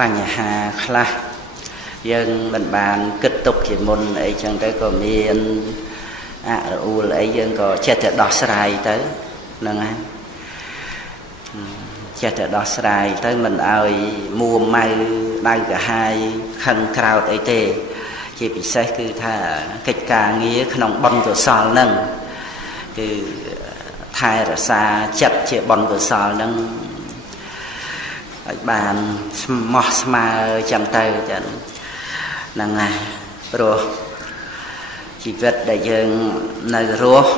បញ្ហាខ្លះយើងមិនបានគិតទុកជាមុនអីចឹងទៅក៏មានអរអ៊ូលអីយើងក៏ចេះតែដោះស្រាយទៅហ្នឹងហើយចេះតែដោះស្រាយទៅមិនឲ្យមួម៉ៅដៅកាហាយខឹងក្រោតអីទេជាពិសេសគឺថាកិច្ចការងារក្នុងបុណ្យកុសលហ្នឹងគឺថែរក្សាចិត្តជាបុណ្យកុសលហ្នឹងឲ្យបានស្មោះស្មើចឹងទៅចឹងហ្នឹងហើយព្រោះជីវិតដែលយើងនៅរស់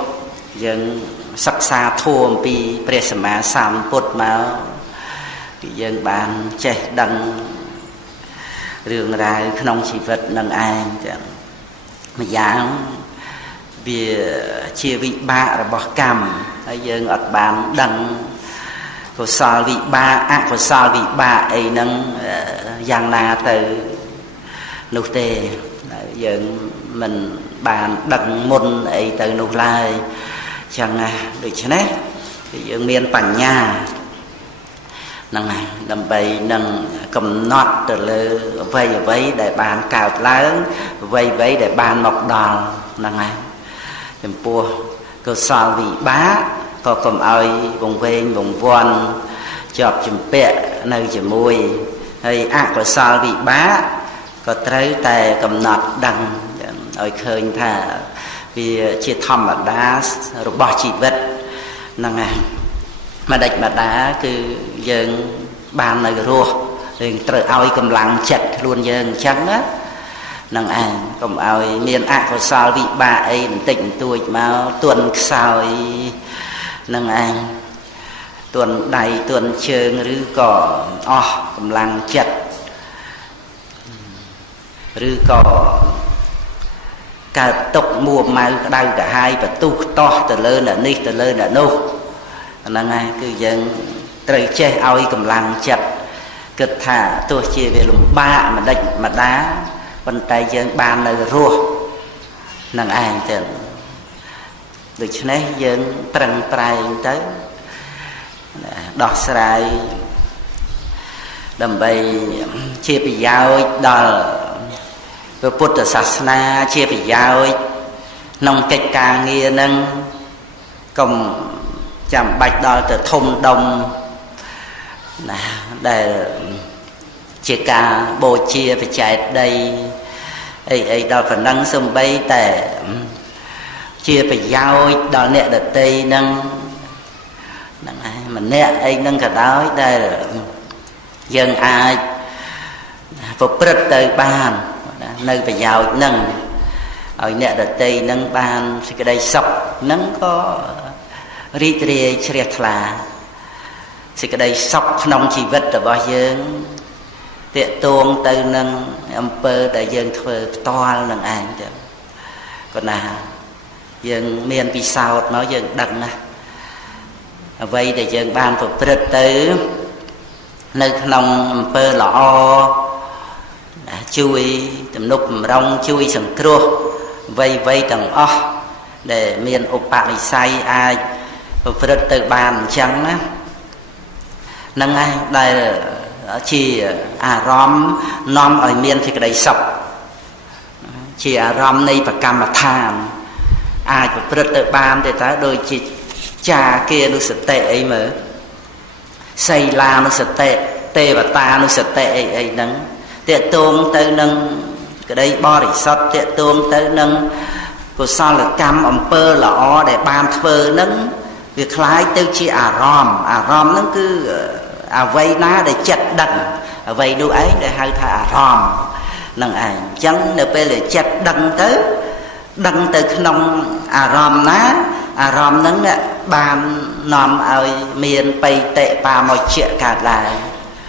យើងសិក្សាធម៌អំពីព្រះសម្មាសម្ពុទ្ធមកគឺយើងបានចេះដឹងរឿងរ៉ាវក្នុងជីវិតនឹងឯងចឹងម្យ៉ាងវាជាវិបាករបស់កម្មហើយយើងអត់បានដឹងកុសលវិបាកអកុសលវិបាកអីហ្នឹងយ៉ាងណាទៅនោះទេយើងមិនបានដឹងមុនអីទៅនោះឡើយចឹងណាដូច្នេះយើងមានបញ្ញាហ្នឹងហើយដើម្បីនឹងកំណត់ទៅលើអ្វីអ្វីដែលបានកើតឡើងអ្វីអ្វីដែលបានមកដល់ហ្នឹងហើយចំពោះកុសលវិបាកក៏កុំឲ្យវង្វេងវង្វាន់ជាប់ជំពាក់នៅជាមួយហើយអកុសលវិបាកក៏ត្រូវតែកំណត់ដឹងឲ្យឃើញថាវាជាធម្មតារបស់ជីវិតហ្នឹងហើយម្ដេចម្ដាគឺយើងបាននៅរស់យើងត្រូវឲ្យកម្លាំងចិត្តខ្លួនយើងអញ្ចឹងណានឹងឯងកុំឲ្យមានអកុសលវិបាកអីបន្តិចបន្តួចមកទន់ខ្សោយនឹងឯងទន់ដៃទន់ជើងឬក៏អស់កម្លាំងចិត្តឬក៏កើតទុកមួម៉ៅក្តៅកាហាយបន្ទុះខ្ទាស់ទៅលើអ្នកនេះទៅលើអ្នកនោះហ្នឹងហើយគឺយើងត្រូវចេះឲ្យកម្លាំងចិត្តគិតថាទោះជាវាលំបាកម្ដេចម្ដាប៉ុន្តែយើងបាននៅរស់នឹងឯងទៅដូច្នេះយើងប្រឹងប្រែងទៅដោះស្រាយដើម្បីជាប្រយោជន៍ដល់ព្រះពុទ្ធសាសនាជាប្រយោជន៍ក្នុងកិច្ចការងារនឹងកុំចាំបាច់ដល់ទៅធំដុំណាដែលជាការបូជាបច្ច័យដីអីដល់ប៉ុណ្ណឹងសំបីតែជាប្រយោជន៍ដល់អ្នកដទៃនឹងហ្នឹងហើយម្នាក់អីនឹងក៏ដោយដែលយើងអាចប្រព្រឹត្តទៅបាននៅប្រយោជន៍នឹងឲ្យអ្នកដទៃនឹងបានសេចក្តីសុខនឹងក៏រីករាយជ្រះថ្លាសេចក្តីសុខក្នុងជីវិតរបស់យើងតាក់ទងទៅនឹងអំពើដែលយើងធ្វើផ្ទាល់នឹងឯងទៅក៏ណាយើងមានពិសោធន៍មកយើងដឹងណាអ្វីដែលយើងបានប្រព្រឹត្តទៅនៅក្នុងអំពើល្អជួយទំនុកបំរុងជួយសង្គ្រោះអ្វីទាំងអស់ដែលមានឧបនិស្ស័យអាចប្រព្រឹត្តទៅបានអញ្ចឹងណាហ្នឹងហើយដែលជាអារម្មណ៍នាំឲ្យមានសេចក្តីសុខជាអារម្មណ៍នៃប្រកម្មដ្ឋានអាចប្រព្រឹត្តទៅបានទេតើដូចជាចាគានុសតិអីមើលសីលានុសតិទេវតានុសតិអីហ្នឹងតាក់ទងទៅនឹងក្តីបរិសុទ្ធតាក់ទងទៅនឹងកុសលកម្មអំពើល្អដែលបានធ្វើហ្នឹងវាคล้ายទៅជាអារម្មណ៍ហ្នឹងគឺអ្វីណាដែលចិត្តដឹងអ្វីនោះឯងដែលហៅថាអារម្មណ៍ហ្នឹងឯងអញ្ចឹងនៅពេលដែលចិត្តដឹងទៅក្នុងអារម្មណ៍ណាអារម្មណ៍ហ្នឹងបាននាំឲ្យមានបៃតិបាមុជ្ជៈកើតឡើង